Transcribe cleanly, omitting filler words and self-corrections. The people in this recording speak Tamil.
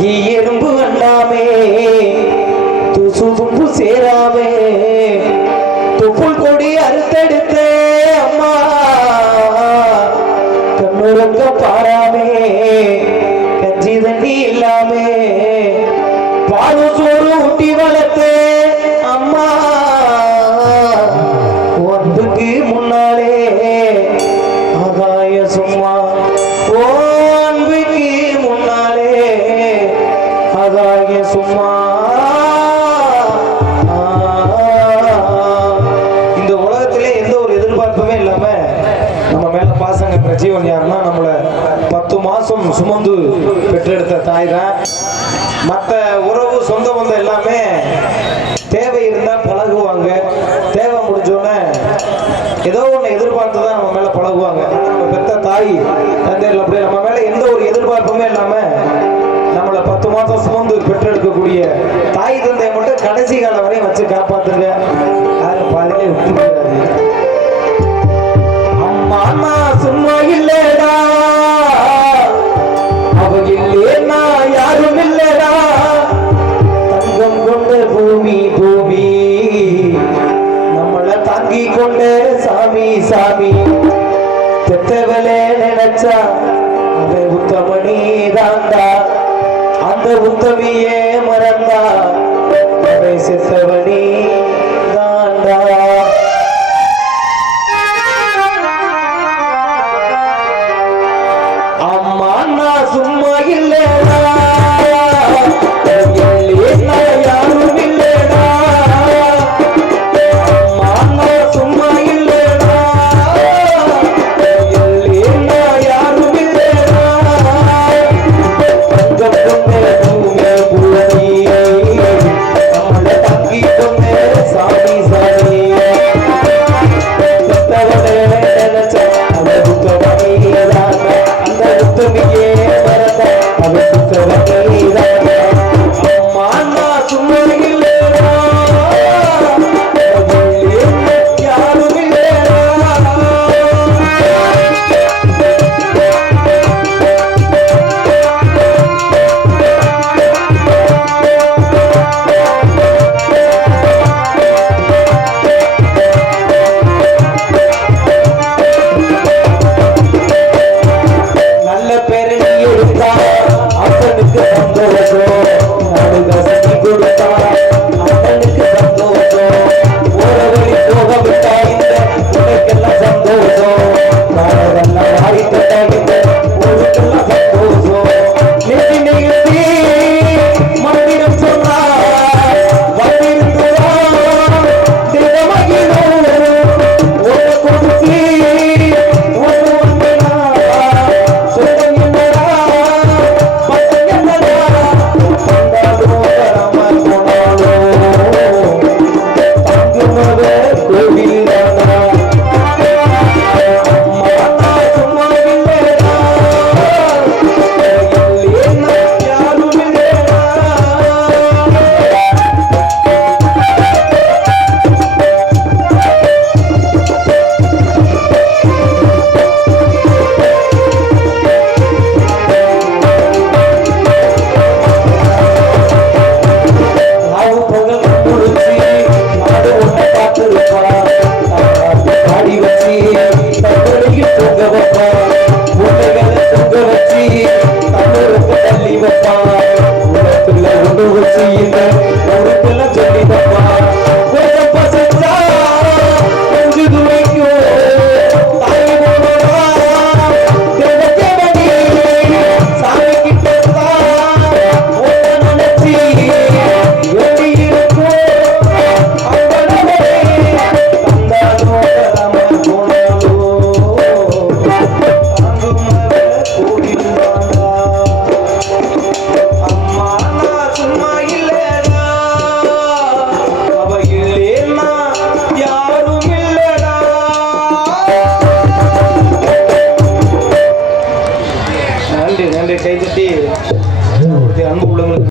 ஈ எறும்பு அண்ணாமே துசு தும்பு சேராமே துப்புள் கொடி அறுத்தெடுத்த அம்மா கண்ணுறங்க பாராமே கஞ்சி தண்ணி இல்லாமே பாலு சோறு ஊட்டி வளர்த்து அம்மா ஒன்றுக்கு முன்னாலே ஆகாய சும்மா அன்புக்கு முன்னாலே ஆகாய சும்மா. இந்த உலகத்திலே எந்த ஒரு எதிர்பார்ப்புமே இல்லாம நம்ம மேல பாசங்க ஜீவன் யாருன்னா நம்மள 10 மாசம் சுமந்து பெற்றெடுத்த தாய் தான். மற்ற உறவு சொந்த பந்தம் எல்லாமே தேவை இருந்தா பழகுவாங்க, தேவை முடிஞ்சோடனே ஏதோ ஒன்று எதிர்பார்த்து தான் நம்ம மேல பழகுவாங்க. நம்ம பெத்த தாய் தந்தையர்கள் அப்படியே நம்ம மேல எந்த ஒரு எதிர்பார்ப்புமே இல்லாம நம்மளை 10 மாசம் சுமந்து பெற்றெடுக்கக்கூடிய தாய் தந்தையை மட்டும் கடைசி காலம் வரையும் வச்சு காப்பாத்துங்க. யாரும் பாதிலே விட்டு போயிடாது. அம்மா நான் சும்மா இல்லடா, அவ இல்லேன்னா யாரும் இல்லடா, தங்கம் கொண்ட பூமி பூமி நம்மளை தாங்கி கொண்ட சாமி சாமி. பெத்தவளே நினைச்சா அவ உத்தமணி தாண்டா, அந்த உத்தமியே மறந்தா அவ செத்தவணி தாண்டா. அம்மா நான் சும்மா இல்லடா, யாரும் இல்லடா, அம்மா நான் சும்மா இல்லடா, யாரும் இல்லடா, தங்கம் கொண்ட பூமி பூமி நம்மளை தங்கி கொண்ட சாமி சாமி. நினைச்சா அந்த புத்தவனி தாங்க, அந்த புத்தமியே மறந்த அவ புத்தவனி தாங்க. அம்மா நான் சும்மா இல்லடா, யாரும் இல்லடா. நல்ல பேரை நீ எடுத்தா அப்பனுக்கு சந்தோஷம், நாடு கசதி கொடுத்தா அண்ணனுக்கு சந்தோஷம், ஓரவழி போக விட்டா இந்த உனக்கெல்லாம் சந்தோஷம், நாடெல்லாம் மாறி தட்டா இந்த ஊருக்கெல்லாம் சந்தோஷம். நெற்றி நிகழ்த்தி மந்திரம் சொன்னா வந்திருந்தா தினமகிழும் ஒரு கொடுத்து ஒரு ஒன்றா சொந்தம் என்னடா பத்தம் என்னடா கொண்டாடோ ராம போனாலோ தங்குமத கோவில் தானா. அம்மா நான் சும்மா இல்லடா, இல்லேன்னா யாரும் இல்லடா. ராவு பகல் முடிச்சு நாடு ஒன்றை பார்த்துருப்பா, பாடி வச்சு தங்களையும் தூங்க வைப்பா, பிள்ளைகளை தூங்க வச்சு தமிழுக்கு தள்ளி வைப்பா, உலகத்துல ஒன்று வச்சு இந்த உலகத்துல சொல்லி வைப்பா. கொஞ்சம் பசிச்சா கொஞ்சு துவைக்கும் தாய் போனவா தேவதேவனி சாமி கிட்ட ஒன்றை நினைச்சி எப்படி இருக்கும் அங்கனவரே தந்தானோ ராம போனாலோ தாங்குமத கோவில் தானா. அம்மா நான் சும்மா இல்லடா, அவ இல்லேன்னா யாரும் இல்லடா. நன்றி நன்றி. கைதட்டி அன்பு உள்ளவங்களுக்கு